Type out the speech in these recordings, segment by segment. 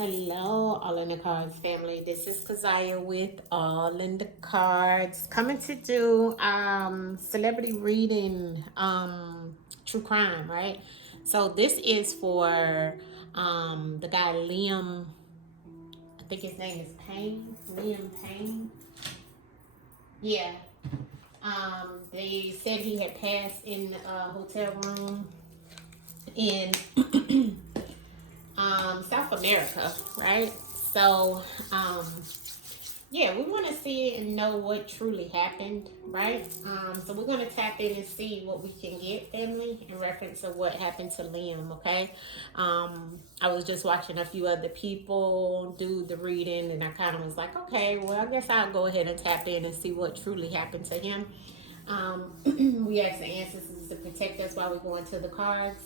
Hello, All in the Cards family. This is Kazaya with All in the Cards, coming to do celebrity reading, true crime, right? So this is for the guy Liam. I think his name is Payne. Liam Payne. Yeah. They said he had passed in a hotel room in South America, right? So, yeah, we want to see and know what truly happened, right? So we're going to tap in and see what we can get, family, in reference to what happened to Liam, okay? I was just watching a few other people do the reading, and I kind of was like, okay, well, I guess I'll go ahead and tap in and see what truly happened to him. We ask the ancestors to protect us while we go into the cards.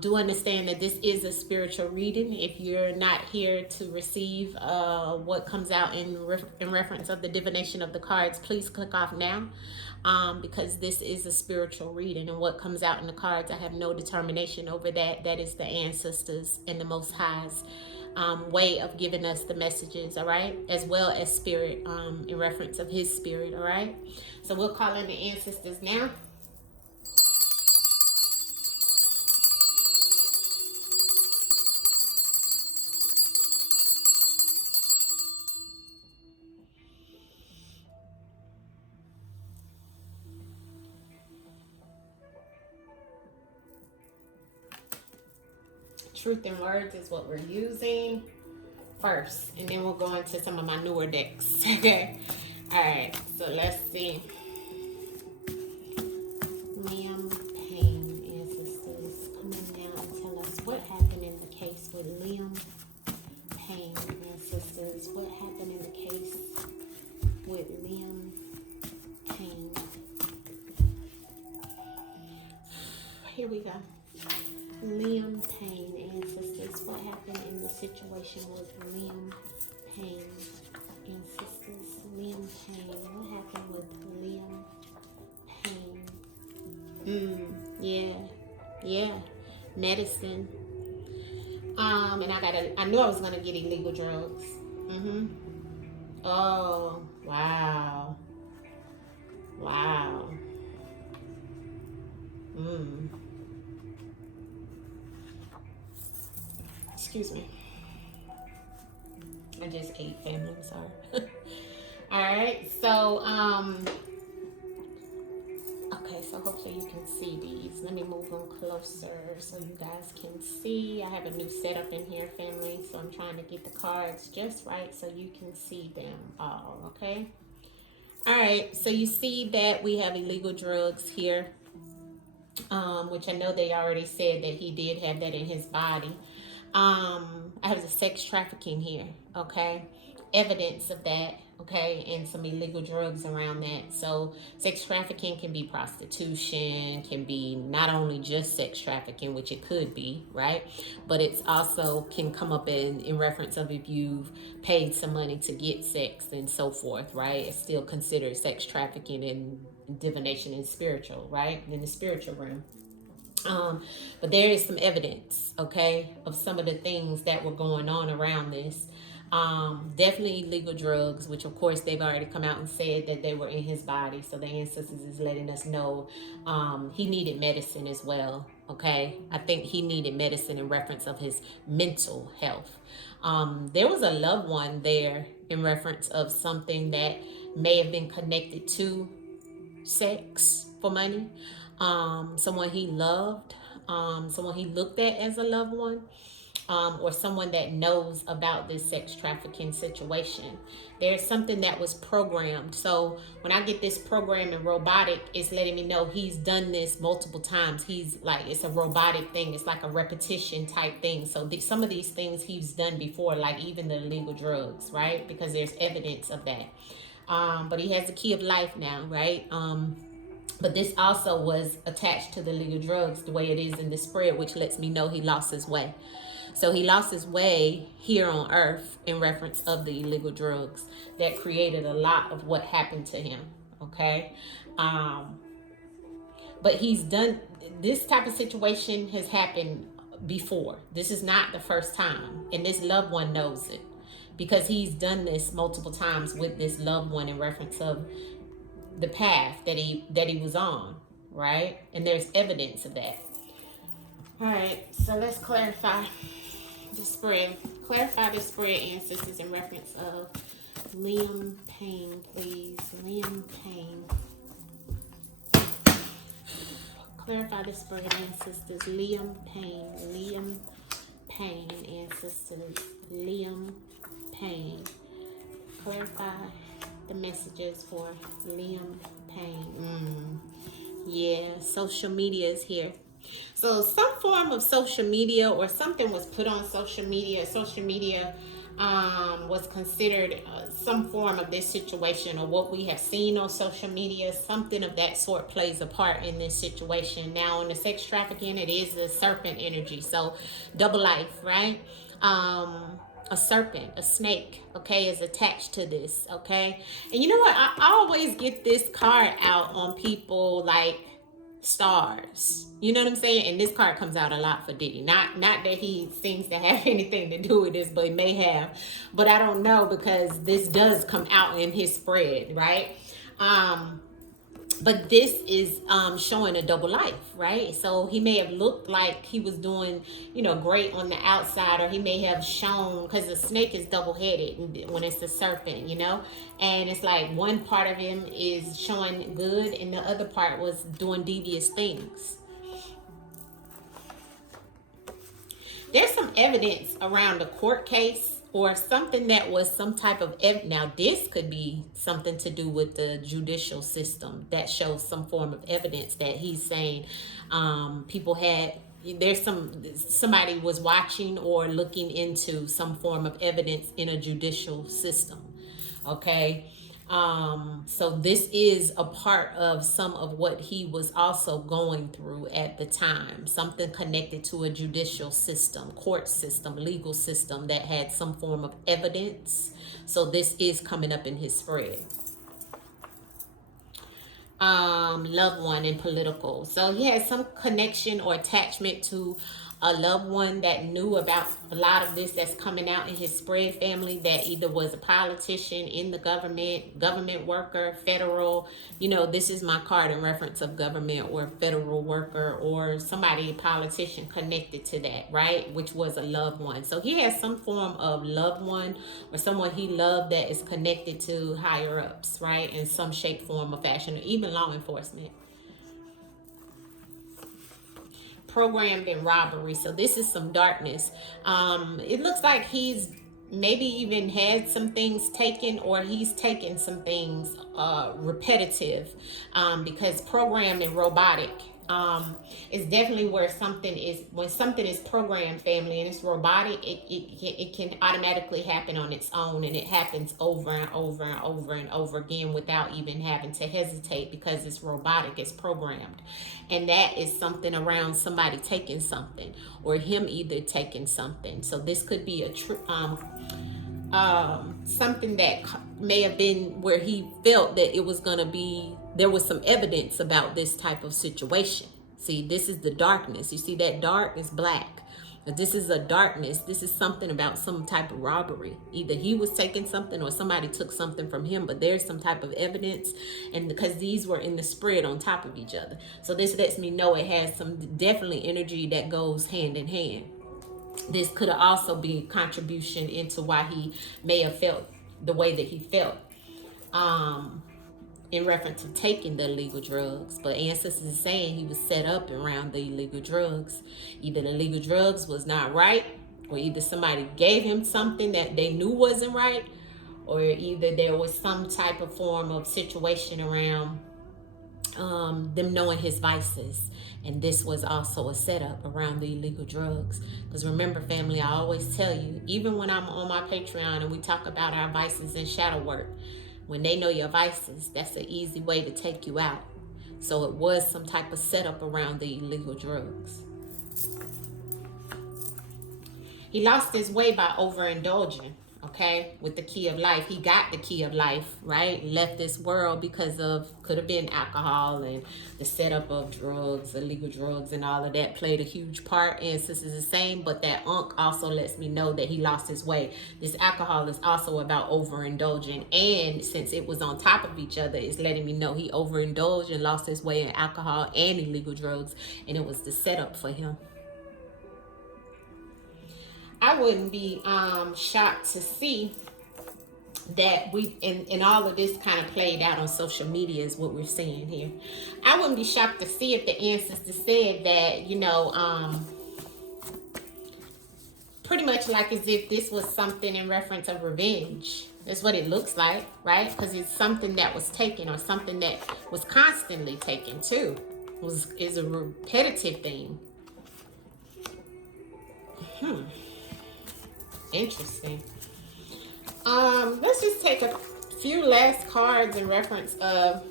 Do understand that this is a spiritual reading. If you're not here to receive what comes out in reference of the divination of the cards, please click off now, because this is a spiritual reading, and what comes out in the cards, I have no determination over that. That is the ancestors and the Most High's way of giving us the messages, all right, as well as spirit, in reference of His spirit, all right. So we'll call in the ancestors now. Truth in Words is what we're using first, and then we'll go into some of my newer decks. Okay. All right. So let's see. Liam Payne, ancestors, come in now and tell us what happened in the case with Liam Payne, ancestors. What happened in the case with Liam Payne? Here we go. Liam Payne, ancestors. What happened in the situation with Liam Payne, ancestors? Liam Payne. What happened with Liam Payne? Yeah. Medicine. And I knew I was gonna get illegal drugs. Oh, wow. Wow. Excuse me. I just ate, family. I'm sorry. All right. So, okay. So hopefully you can see these. Let me move them closer so you guys can see. I have a new setup in here, family. So I'm trying to get the cards just right so you can see them all. Okay. All right. So you see that we have illegal drugs here, which I know they already said that he did have that in his body. I have the sex trafficking here, okay? Evidence of that, okay? And some illegal drugs around that. So sex trafficking can be prostitution, can be not only just sex trafficking, which it could be, right? But it's also can come up in reference of if you've paid some money to get sex and so forth, right? It's still considered sex trafficking and divination and spiritual, right? In the spiritual realm. But there is some evidence, okay, of some of the things that were going on around this. Definitely illegal drugs, which of course they've already come out and said that they were in his body. So the ancestors is letting us know he needed medicine as well, okay? I think he needed medicine in reference of his mental health. There was a loved one there in reference of something that may have been connected to sex for money. Someone he loved, someone he looked at as a loved one, or someone that knows about this sex trafficking situation. There's something that was programmed. So when I get this program in robotic, it's letting me know he's done this multiple times. He's like, it's a robotic thing. It's like a repetition type thing. So some of these things he's done before, like even the illegal drugs, right? Because there's evidence of that. But he has the key of life now, right? But this also was attached to the legal drugs the way it is in the spread, which lets me know he lost his way. So he lost his way here on earth in reference of the illegal drugs that created a lot of what happened to him. Okay. But he's done, this type of situation has happened before. This is not the first time, and this loved one knows it because he's done this multiple times with this loved one in reference of the path that he was on, right? And there's evidence of that. All right, so let's clarify the spread. Clarify the spread, ancestors, in reference of Liam Payne, please. Liam Payne. Clarify the spread, ancestors. Liam Payne. Liam Payne, ancestors. Liam Payne. Clarify the messages for Liam Payne. Yeah, social media is here. So some form of social media or something was put on social media. Social media was considered some form of this situation, or what we have seen on social media. Something of that sort plays a part in this situation. Now, in the sex trafficking, it is the serpent energy. So double life, right? A serpent, a snake, okay, is attached to this, okay? And you know what? I always get this card out on people like stars. You know what I'm saying? And this card comes out a lot for Diddy. Not that he seems to have anything to do with this, but he may have. But I don't know, because this does come out in his spread, right? But this is showing a double life, right? So he may have looked like he was doing, great on the outside, or he may have shown, because the snake is double-headed when it's a serpent, and it's like one part of him is showing good and the other part was doing devious things. There's some evidence around the court case, or something that was some type of now this could be something to do with the judicial system that shows some form of evidence that he's saying people had. There's somebody was watching or looking into some form of evidence in a judicial system. Okay. So this is a part of some of what he was also going through at the time. Something connected to a judicial system, court system, legal system that had some form of evidence. So this is coming up in his spread. Loved one and political. So he had some connection or attachment to a loved one that knew about a lot of this that's coming out in his spread, family, that either was a politician in the government worker, federal, this is my card in reference of government or federal worker, or somebody, a politician connected to that, right? Which was a loved one. So he has some form of loved one or someone he loved that is connected to higher ups, right? In some shape, form, or fashion, or even law enforcement. Programmed in robbery. So this is some darkness. It looks like he's maybe even had some things taken, or he's taken some things repetitive, because programmed and robotic is definitely where something is. When something is programmed, family, and it's robotic, it can automatically happen on its own, and it happens over and over and over and over again without even having to hesitate, because it's robotic, it's programmed. And that is something around somebody taking something, or him either taking something. So this could be something that may have been where he felt that it was going to be, there was some evidence about this type of situation. See, this is the darkness. You see that dark is black. But this is a darkness. This is something about some type of robbery. Either he was taking something or somebody took something from him, but there's some type of evidence, and because these were in the spread on top of each other. So this lets me know it has some definitely energy that goes hand in hand. This could also be contribution into why he may have felt the way that he felt in reference to taking the illegal drugs. But ancestors is saying he was set up around the illegal drugs. Either the illegal drugs was not right, or either somebody gave him something that they knew wasn't right, or either there was some type of form of situation around them knowing his vices, and this was also a setup around the illegal drugs. Because remember, family, I always tell you, even when I'm on my Patreon and we talk about our vices and shadow work, when they know your vices, that's an easy way to take you out. So it was some type of setup around the illegal drugs. He lost his way by overindulging. okay, with the key of life. He got the key of life, right? Left this world because of, could have been alcohol and the setup of drugs, illegal drugs, and all of that played a huge part. And since it's the same, but that unk also lets me know that he lost his way. This alcohol is also about overindulging, and since it was on top of each other, it's letting me know he overindulged and lost his way in alcohol and illegal drugs, and it was the setup for him. I wouldn't be shocked to see that we, and all of this kind of played out on social media is what we're seeing here. I wouldn't be shocked to see if the ancestor said that, you know, pretty much like as if this was something in reference of revenge. That's what it looks like, right? Because it's something that was taken, or something that was constantly taken too. Is a repetitive thing. Interesting. Let's just take a few last cards in reference of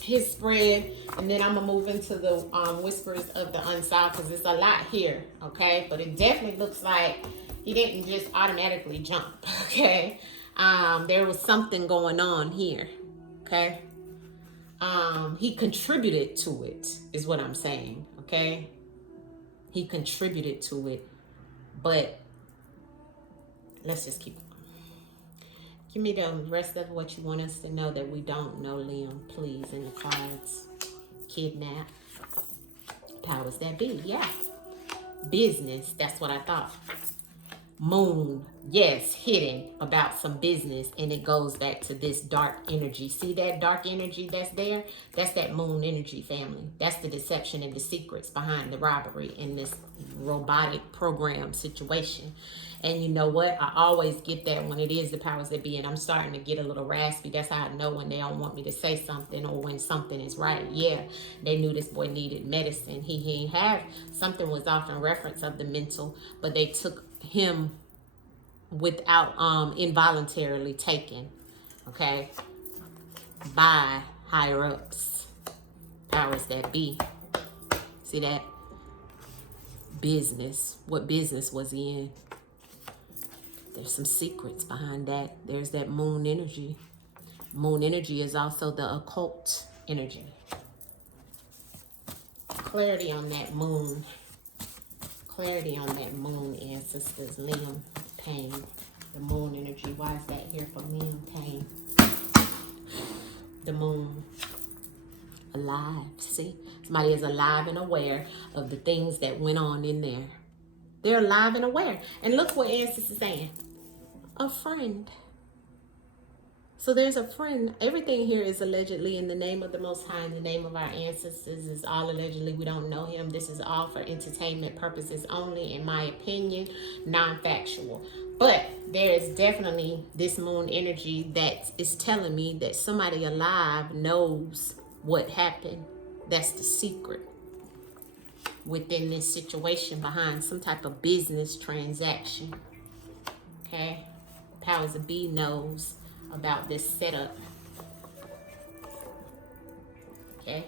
his spread, and then I'm gonna move into the whispers of the unsolved, because there's a lot here, okay? But it definitely looks like he didn't just automatically jump, okay? There was something going on here, okay? He contributed to it, is what I'm saying, okay? He contributed to it, but let's just keep going. Give me the rest of what you want us to know that we don't know, Liam, please, in the cards. Kidnap. Powers that be, yeah. Business, that's what I thought. Moon, yes, hidden about some business, and it goes back to this dark energy. See that dark energy that's there? That's that moon energy, family. That's the deception and the secrets behind the robbery in this robotic program situation. And you know what? I always get that when it is the powers that be, and I'm starting to get a little raspy. That's how I know when they don't want me to say something, or when something is right. Yeah, they knew this boy needed medicine. He ain't have, something was off in reference of the mental, but they took him without involuntarily taken, okay, by higher ups, powers that be. See that? Business. What business was he in? There's some secrets behind that. There's that moon energy. Moon energy is also the occult energy. Clarity on that moon. Clarity on that moon, ancestors. Liam Payne. The moon energy. Why is that here for Liam Payne? The moon. Alive. See? Somebody is alive and aware of the things that went on in there. They're alive and aware. And look what ancestors is saying. A friend. So there's a friend. Everything here is allegedly in the name of the Most High, in the name of our ancestors. Is all allegedly. We don't know him. This is all for entertainment purposes only, in my opinion, non-factual. But there is definitely this moon energy that is telling me that somebody alive knows what happened. That's the secret within this situation, behind some type of business transaction. Okay? Powers of B knows about this setup. Okay?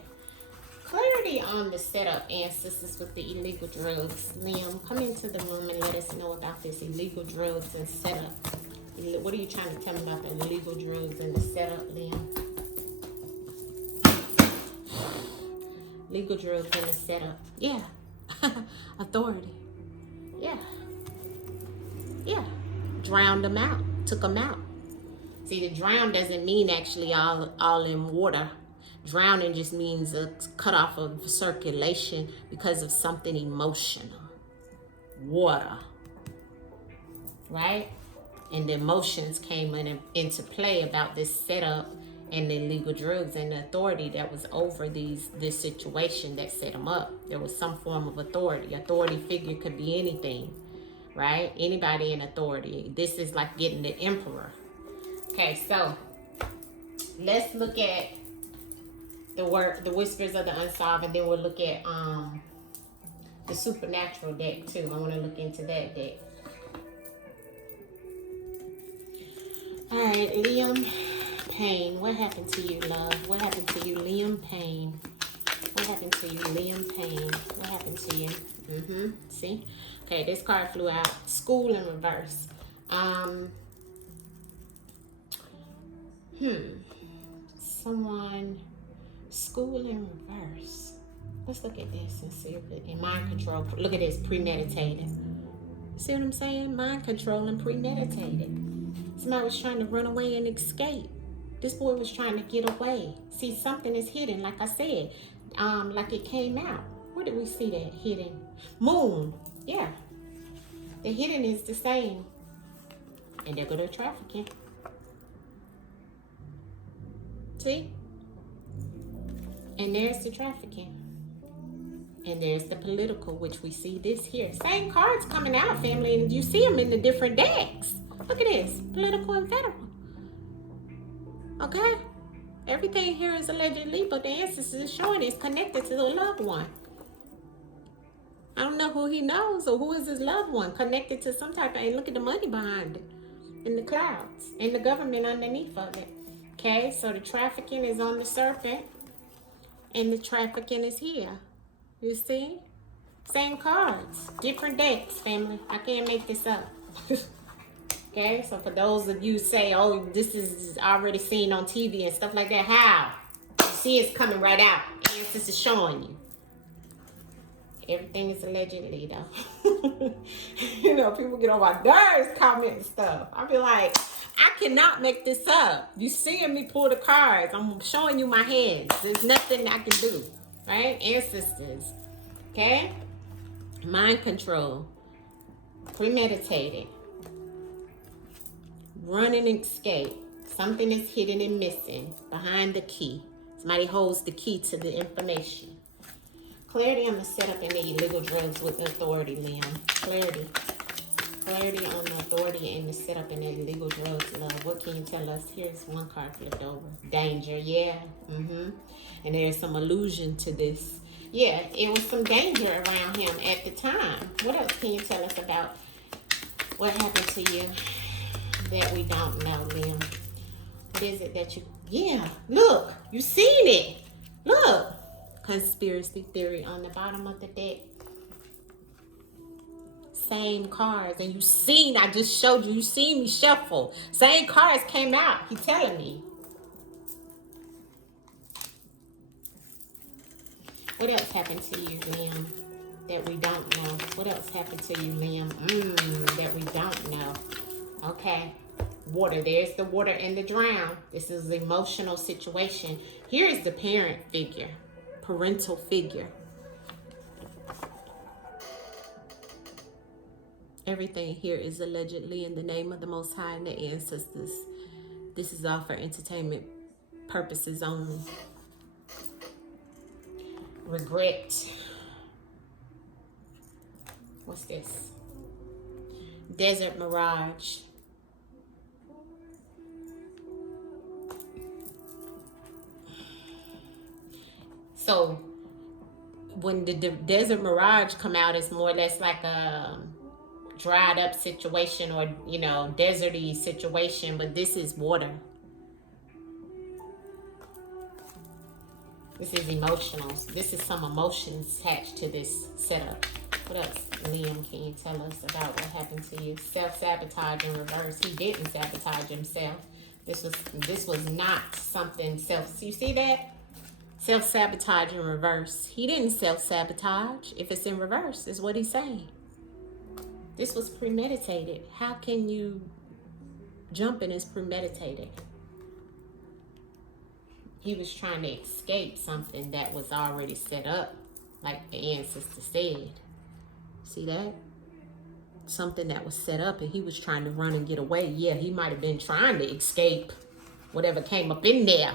Clarity on the setup, ancestors, with the illegal drugs. Liam, come into the room and let us know about this illegal drugs and setup. What are you trying to tell me about the illegal drugs and the setup, Liam? Legal drugs and the setup. Yeah. Authority. Yeah. Yeah. Drowned them out. Took them out. See, the drown doesn't mean actually all in water. Drowning just means a cut off of circulation because of something emotional. Water. Right? And the emotions came into play about this setup and the illegal drugs, and the authority that was over this situation that set them up. There was some form of authority. Authority figure could be anything, right? Anybody in authority. This is like getting the emperor. Okay, so let's look at the whispers of the unsolved, and then we'll look at the supernatural deck too. I want to look into that deck. All right, Liam Payne, what happened to you, love? What happened to you, Liam Payne? What happened to you, Liam Payne? What happened to you? See? Okay, this card flew out. School in reverse. Um, Someone, school in reverse. Let's look at this and see if it, in mind control. Look at this, premeditated. See what I'm saying? Mind control and premeditated. Somebody was trying to run away and escape. This boy was trying to get away. See, something is hidden, like I said. Like it came out. Where did we see that hidden? Moon. Yeah. The hidden is the same. And there go the trafficking. See? And there's the trafficking. And there's the political, which we see this here. Same cards coming out, family, and you see them in the different decks. Look at this. Political and federal. Okay? Everything here is allegedly, but the ancestors is showing it's connected to the loved one. I don't know who he knows or who is his loved one, connected to some type of, and look at the money behind it. In the clouds. And the government underneath of it. Okay? So the trafficking is on the serpent. And the trafficking is here. You see? Same cards. Different decks, family. I can't make this up. Okay? So for those of you say, oh, this is already seen on TV and stuff like that, how? You see it's coming right out. And this is showing you. Everything is allegedly, though. You know, people get on my nerves commenting stuff. I be like, I cannot make this up. You seeing me pull the cards. I'm showing you my hands. There's nothing I can do. Right? Ancestors. Okay? Mind control. Premeditated. Run and escape. Something is hidden and missing. Behind the key. Somebody holds the key to the information. Clarity on the setup and the illegal drugs with authority, Liam. Clarity. Clarity on the authority and the setup and the illegal drugs, love. What can you tell us? Here's one card flipped over. Danger, yeah. And there's some allusion to this. Yeah, it was some danger around him at the time. What else can you tell us about what happened to you that we don't know, Liam? What is it that you... Yeah, look. You seen it. Look. Conspiracy theory on the bottom of the deck. Same cards. And you seen, I just showed you, you seen me shuffle. Same cards came out. He telling me. What else happened to you, Liam, that we don't know? What else happened to you, Liam, that we don't know? Okay. Water. There's the water and the drown. This is an emotional situation. Here is the parent figure. Parental figure. Everything here is allegedly in the name of the Most High and the ancestors. This is all for entertainment purposes only. Regret. What's this? Desert mirage. So when the desert mirage come out, it's more or less like a dried up situation or, you know, deserty situation, but this is water. This is emotional. This is some emotions attached to this setup. What else, Liam, can you tell us about what happened to you? Self-sabotage in reverse. He didn't sabotage himself. This was not something you see that? Self-sabotage in reverse. He didn't self-sabotage. If it's in reverse, is what he's saying. This was premeditated. How can you jump in as premeditated? He was trying to escape something that was already set up, like the ancestor said. See that? Something that was set up and he was trying to run and get away. Yeah, he might have been trying to escape whatever came up in there.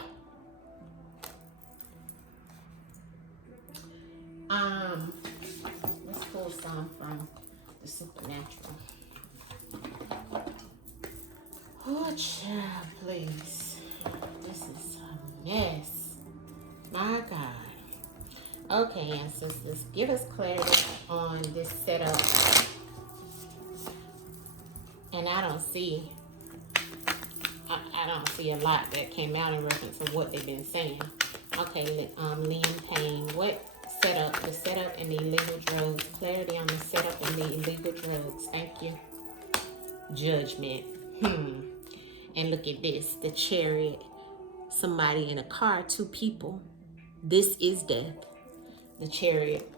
Let's pull some from the supernatural. Oh, child, please. This is a mess. My God. Okay, ancestors, give us clarity on this setup. And I don't see a lot that came out in reference to what they've been saying. Okay, Liam Payne, what setup? The setup and the illegal drugs. Clarity on the setup and the illegal drugs. Thank you. Judgment. And look at this. The Chariot. Somebody in a car. 2 people. This is death. The Chariot.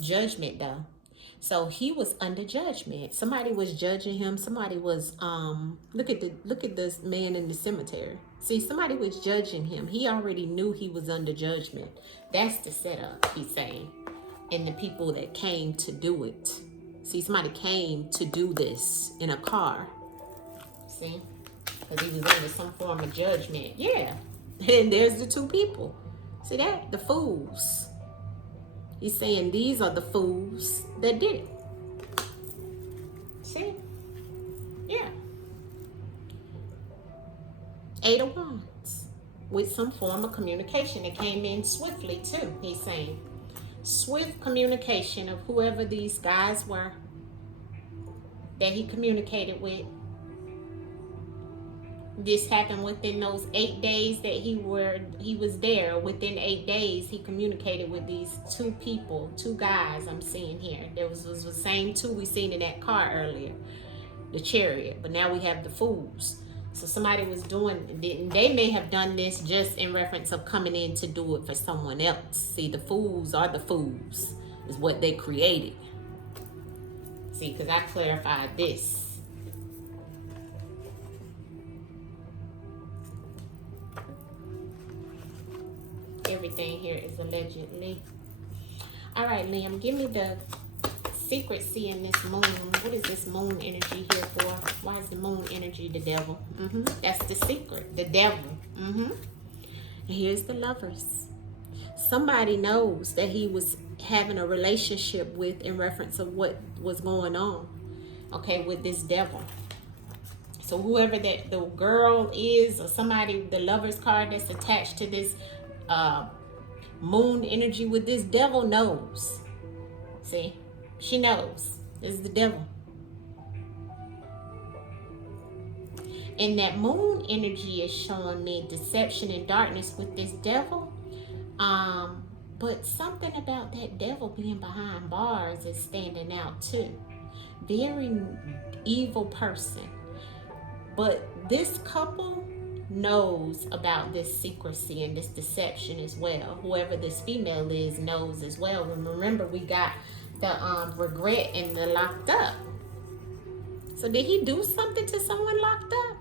Judgment though. So he was under judgment. Somebody was judging him. Somebody was look at this man in the cemetery. See, somebody was judging him. He already knew he was under judgment. That's the setup, he's saying. And the people that came to do it. See, somebody came to do this in a car. See? Because he was under some form of judgment. Yeah. And there's the 2 people. See that? The fools. He's saying these are the fools that did it. See? Yeah. 8 of Wands. With some form of communication. It came in swiftly too, he's saying. Swift communication of whoever these guys were that he communicated with. This happened within those 8 days that he was there. Within 8 days, he communicated with these 2 people, 2 guys I'm seeing here. There was the same 2 we seen in that car earlier, the Chariot. But now we have the fools. So somebody was doing, they may have done this just in reference of coming in to do it for someone else. See, the fools are the fools, is what they created. See, because I clarified this. Everything here is allegedly. All right, Liam, give me the secrecy in this moon. What is this moon energy here for? Why is the moon energy the devil? That's the secret, the devil. And here's the Lovers. Somebody knows that he was having a relationship with in reference of what was going on, okay, with this devil. So whoever that the girl is, or somebody, the Lovers card that's attached to this moon energy with this devil knows. See, she knows. This is the devil. And that moon energy is showing me deception and darkness with this devil. But something about that devil being behind bars is standing out too. Very evil person. But this couple knows about this secrecy and this deception as well. Whoever this female is knows as well. And remember, we got the regret and the locked up. So did he do something to someone locked up?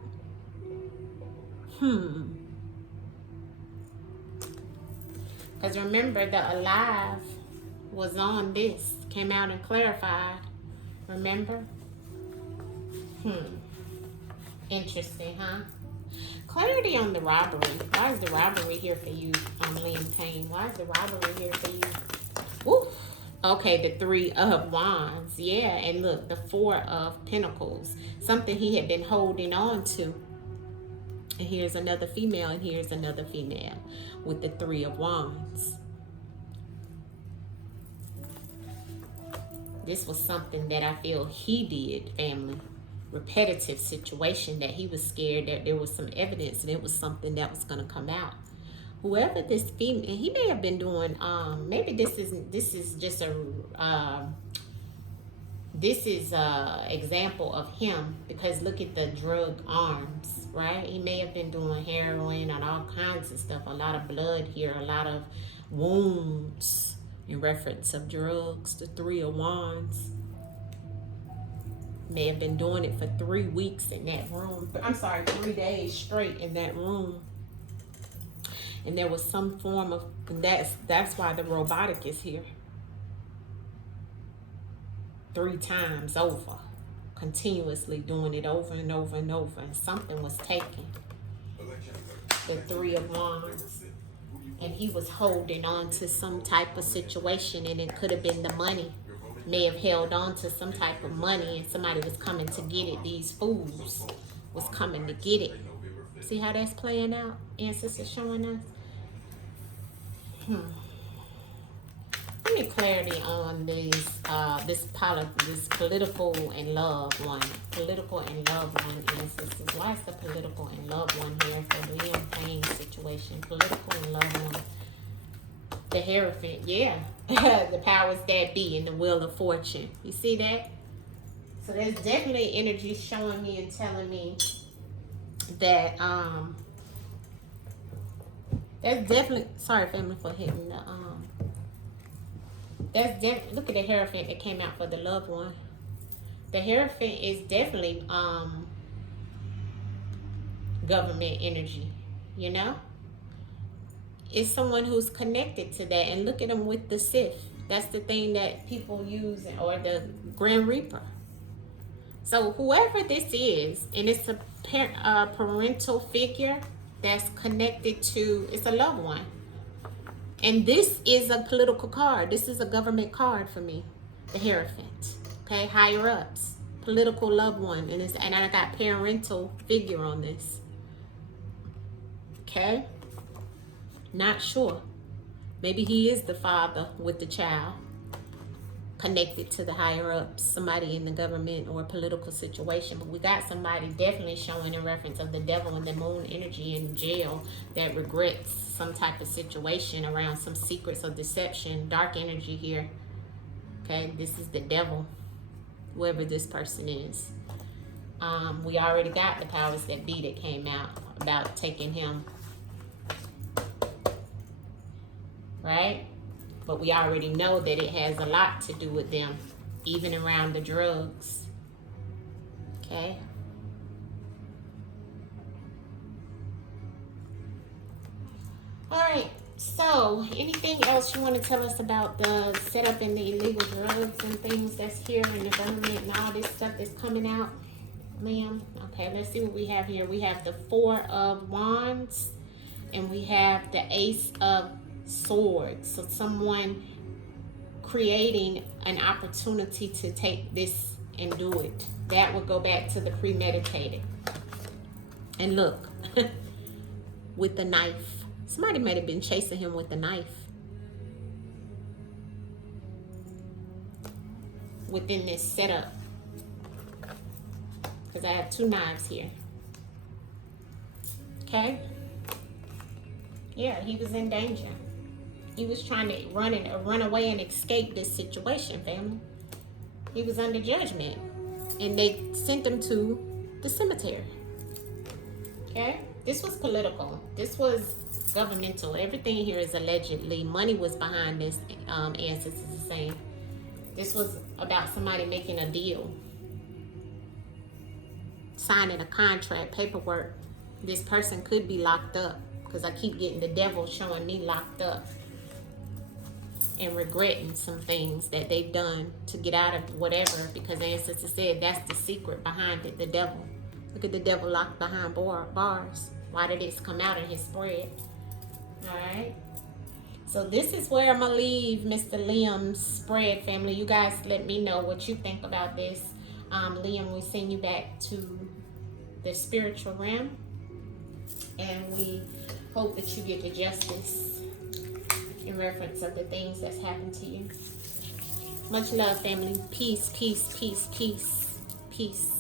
Because remember, the alive was on this. Came out and clarified. Remember? Interesting, huh? Clarity on the robbery. Why is the robbery here for you, Liam Payne? Why is the robbery here for you? Ooh. Okay, the 3 of Wands. Yeah, and look, the 4 of Pentacles. Something he had been holding on to. And here's another female, and here's another female with the 3 of Wands. This was something that I feel he did, family. Repetitive situation that he was scared that there was some evidence and it was something that was going to come out. Whoever this female, he may have been doing, maybe this is just a, this is a example of him, because look at the drug arms, right? He may have been doing heroin and all kinds of stuff. A lot of blood here, a lot of wounds in reference of drugs. The 3 of Wands. May have been doing it for 3 weeks in that room. I'm sorry, 3 days straight in that room. And there was some form of, that's why the robotic is here. 3 times over. Continuously doing it over and over and over. And something was taken. The 3 of Wands. And he was holding on to some type of situation, and it could have been the money. May have held on to some type of money, and somebody was coming to get it. These fools was coming to get it. See how that's playing out? Ancestors showing us. Give me clarity on these, this political and love one. Political and love one, ancestors. Why is the political and love one here for the Liam Payne situation? Political and love one. The Hierophant, yeah. The powers that be and the Wheel of Fortune. You see that? So there's definitely energy showing me and telling me that that's definitely, sorry family for hitting the that's definitely, look at the Hierophant that came out for the loved one. The Hierophant is definitely government energy, you know? It's someone who's connected to that. And look at them with the Sith. That's the thing that people use, or the Grim Reaper. So whoever this is, and it's a parental figure that's connected to, it's a loved one. And this is a political card. This is a government card for me. The Hierophant. Okay, higher ups, political loved one, and I got parental figure on this. Okay, not sure. Maybe he is the father with the child, connected to the higher ups, somebody in the government or political situation. But we got somebody definitely showing a reference of the devil and the moon energy in jail that regrets some type of situation around some secrets or deception, dark energy here. Okay, this is the devil, whoever this person is. We already got the powers that be that came out about taking him, right? But we already know that it has a lot to do with them, even around the drugs. Okay. All right. So, anything else you want to tell us about the setup and the illegal drugs and things that's here in the government and all this stuff that's coming out, Liam? Okay, let's see what we have here. We have the Four of Wands, and we have the Ace of Swords. So someone creating an opportunity to take this and do it. That would go back to the premeditated. And look, with the knife. Somebody might have been chasing him with a knife within this setup. Because I have two knives here. Okay? Yeah, he was in danger. He was trying to run away and escape this situation, family. He was under judgment. And they sent him to the cemetery. Okay? This was political. This was governmental. Everything here is allegedly. Money was behind this, ancestors are saying. This was about somebody making a deal. Signing a contract, paperwork. This person could be locked up. Because I keep getting the devil showing me locked up. And regretting some things that they've done to get out of whatever. Because the ancestors said that's the secret behind it, the devil. Look at the devil locked behind bars. Why did this come out in his spread? Alright. So this is where I'm going to leave Mr. Liam's spread, family. You guys let me know what you think about this. Liam, we send you back to the spiritual realm. And we hope that you get the justice in reference of the things that's happened to you. Much love, family. Peace, peace, peace, peace, peace.